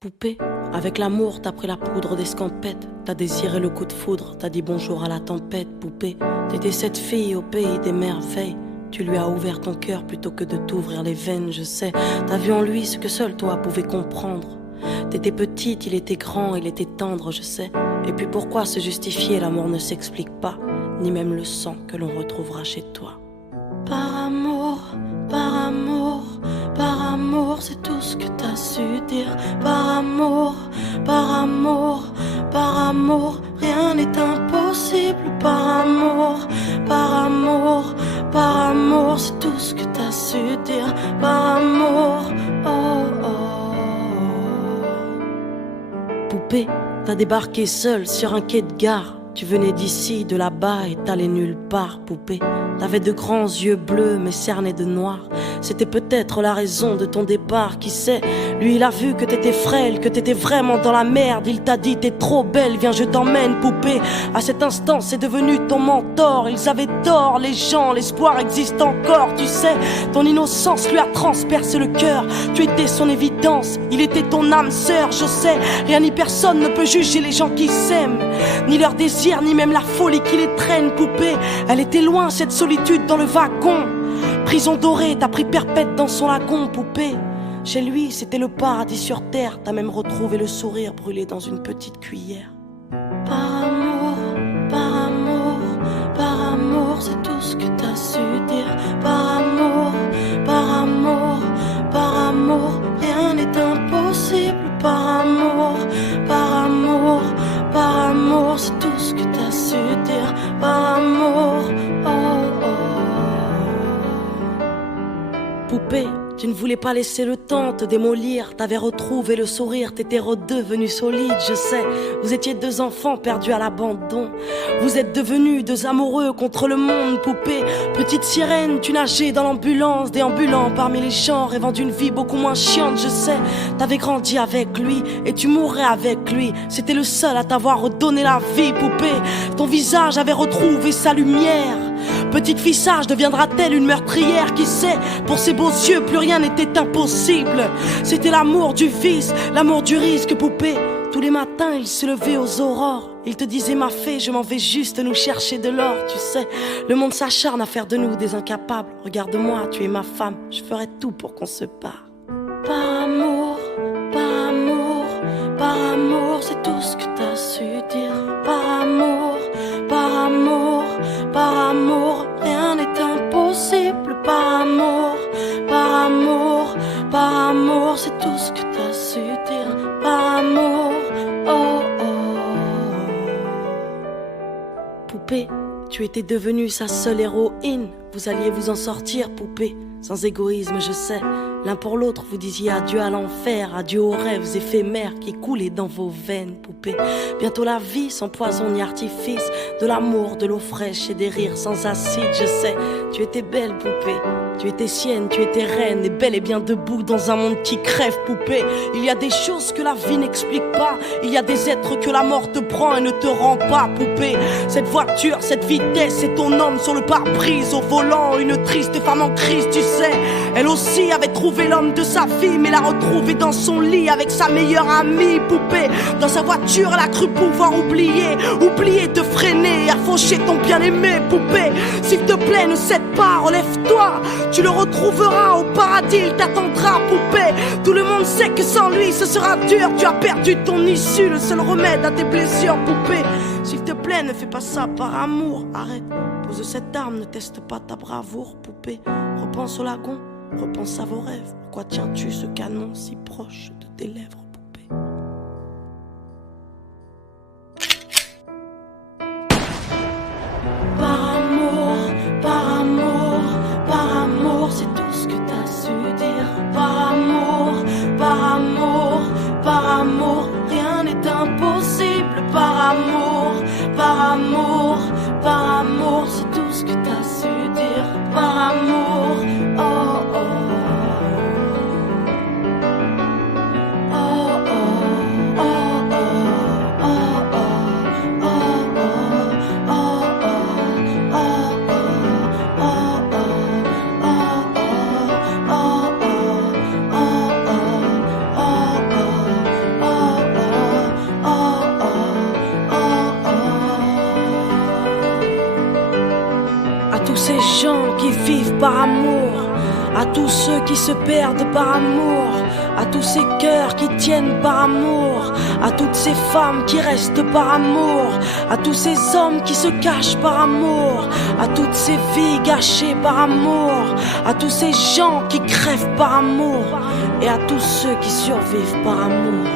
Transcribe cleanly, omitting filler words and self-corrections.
Poupée, avec l'amour t'as pris la poudre d'escampette. T'as désiré le coup de foudre, t'as dit bonjour à la tempête. Poupée, t'étais cette fille au pays des merveilles. Tu lui as ouvert ton cœur plutôt que de t'ouvrir les veines, je sais. T'as vu en lui ce que seul toi pouvais comprendre. T'étais petite, il était grand, il était tendre, je sais. Et puis pourquoi se justifier, l'amour ne s'explique pas, ni même le sang que l'on retrouvera chez toi. Par amour, c'est tout ce que t'as su dire. Par amour, rien n'est impossible. Par amour, c'est tout ce que t'as su dire. Par amour, oh oh. Poupée, t'as débarqué seule sur un quai de gare. Tu venais d'ici, de là-bas et t'allais nulle part, poupée. T'avais de grands yeux bleus mais cernés de noir. C'était peut-être la raison de ton départ, qui sait. Lui il a vu que t'étais frêle, que t'étais vraiment dans la merde. Il t'a dit t'es trop belle, viens je t'emmène, poupée. À cet instant c'est devenu ton mentor. Ils avaient tort les gens, l'espoir existe encore, tu sais. Ton innocence lui a transpercé le cœur. Tu étais son évidence, il était ton âme sœur, je sais. Rien ni personne ne peut juger les gens qui s'aiment, ni leur désir, ni même la folie qui les traîne, poupée. Elle était loin cette solitude dans le wagon. Prison dorée, t'as pris perpète dans son lagon, poupée. Chez lui, c'était le paradis sur terre. T'as même retrouvé le sourire brûlé dans une petite cuillère. Par amour, c'est tout ce que t'as su dire. Par amour, rien n'est impossible. Par amour, c'est tout ce que t'as su dire. Par amour, oh oh. Poupée, tu ne voulais pas laisser le temps te démolir. T'avais retrouvé le sourire, t'étais redevenu solide, je sais. Vous étiez deux enfants perdus à l'abandon. Vous êtes devenus deux amoureux contre le monde, poupée. Petite sirène, tu nageais dans l'ambulance, déambulant parmi les champs, rêvant d'une vie beaucoup moins chiante, je sais. T'avais grandi avec lui et tu mourrais avec lui. C'était le seul à t'avoir redonné la vie, poupée. Ton visage avait retrouvé sa lumière. Petite fille sage deviendra-t-elle une meurtrière? Qui sait? Pour ses beaux yeux, plus rien n'était impossible. C'était l'amour du vice, l'amour du risque, poupée. Tous les matins, il se levait aux aurores. Il te disait ma fée, je m'en vais juste nous chercher de l'or. Tu sais, le monde s'acharne à faire de nous des incapables. Regarde-moi, tu es ma femme, je ferai tout pour qu'on se parle. Par amour, c'est tout ce que t'as su dire. Par amour, rien n'est impossible. Par amour, c'est tout ce que t'as su dire. Par amour, oh oh. Poupée, tu étais devenue sa seule héroïne. Vous alliez vous en sortir, poupée, sans égoïsme, je sais. L'un pour l'autre, vous disiez adieu à l'enfer, adieu aux rêves éphémères qui coulaient dans vos veines, poupée. Bientôt la vie sans poison ni artifice, de l'amour, de l'eau fraîche et des rires sans acide, je sais. Tu étais belle, poupée. Tu étais sienne, tu étais reine, et bel et bien debout dans un monde qui crève, poupée. Il y a des choses que la vie n'explique pas. Il y a des êtres que la mort te prend et ne te rend pas, poupée. Cette voiture, cette vitesse, c'est ton homme sur le pare-brise au volant. Une triste femme en crise, tu sais. Elle aussi avait trouvé l'homme de sa vie, mais l'a retrouvé dans son lit avec sa meilleure amie, poupée. Dans sa voiture, elle a cru pouvoir oublier de freiner, à faucher ton bien-aimé, poupée. S'il te plaît, ne cède pas, relève-toi. Tu le retrouveras au paradis, il t'attendra, poupée. Tout le monde sait que sans lui ce sera dur. Tu as perdu ton issue, le seul remède à tes blessures, poupée. S'il te plaît, ne fais pas ça par amour. Arrête, pose cette arme, ne teste pas ta bravoure, poupée. Repense au lagon, repense à vos rêves. Pourquoi tiens-tu ce canon si proche de tes lèvres, poupée? Par amour, c'est tout ce que t'as su dire. Par amour, rien n'est impossible. Par amour, c'est tout ce que t'as su dire. Par amour, oh oh. par amour, à tous ceux qui se perdent par amour, à tous ces cœurs qui tiennent par amour, à toutes ces femmes qui restent par amour, à tous ces hommes qui se cachent par amour, à toutes ces vies gâchées par amour, à tous ces gens qui crèvent par amour, et à tous ceux qui survivent par amour.